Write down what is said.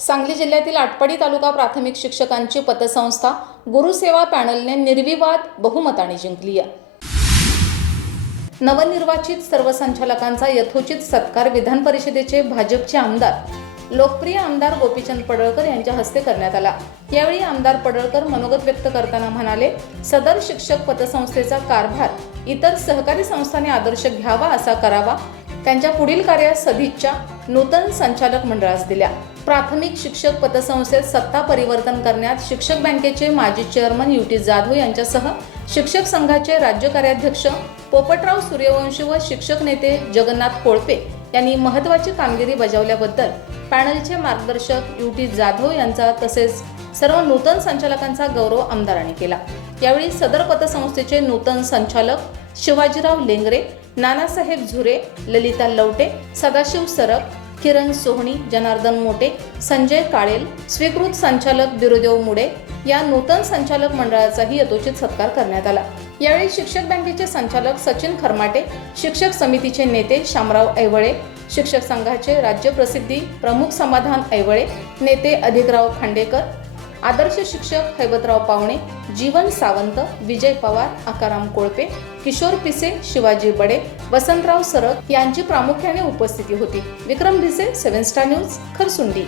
सांगली जिल्ह्यातील आटपाडी तालुका प्राथमिक शिक्षकांची पतसंस्था गुरुसेवा पॅनलने निर्विवाद बहुमताने जिंकली आहे. नवनिर्वाचित सर्व संचालकांचा यथोचित सत्कार विधान परिषदेचे भाजपचे आमदार लोकप्रिय आमदार गोपीचंद पडळकर यांच्या हस्ते करण्यात आला. यावेळी आमदार पडळकर मनोगत व्यक्त करताना म्हणाले सदर शिक्षक पतसंस्थेचा कारभार इतर सहकारी संस्थांनी आदर्श घ्यावा असा करावा त्यांच्या पुढील कार्यास सदिच्छा नूतन संचालक मंडळास दिल्या. प्राथमिक शिक्षक पतसंस्थेत सत्ता परिवर्तन करण्यात शिक्षक बँकेचे माजी चेअरमन युटी जाधव यांच्यासह शिक्षक संघाचे राज्य कार्याध्यक्ष पोपटराव सूर्यवंशी व शिक्षक नेते जगन्नाथ कोळपे यांनी महत्त्वाची कामगिरी बजावल्याबद्दल पॅनलचे मार्गदर्शक युटी जाधव यांचा तसेच सर्व नूतन संचालकांचा गौरव आमदारांनी केला. यावेळी सदर पतसंस्थेचे नूतन संचालक शिवाजीराव लेंगरे नानासाहेब झुरे ललिता लवटे सदाशिव सरक किरण सोहणी जनार्दन मोटे संजय काळेल स्वीकृत संचालक बिरुदेव मुडे या नूतन संचालक मंडळाचाही यथोचित सत्कार करण्यात आला. यावेळी शिक्षक बँकेचे संचालक सचिन खरमाटे शिक्षक समितीचे नेते शामराव ऐवळे शिक्षक संघाचे राज्य प्रसिद्धी प्रमुख समाधान ऐवळे नेते अधिकराव खांडेकर आदर्श शिक्षक हैबतराव पावणे जीवन सावंत विजय पवार आकाराम कोळपे किशोर पिसे शिवाजी बडे वसंतराव सरक यांची प्रामुख्याने उपस्थिती होती. Vikram Bhise seven star news Kharsundi.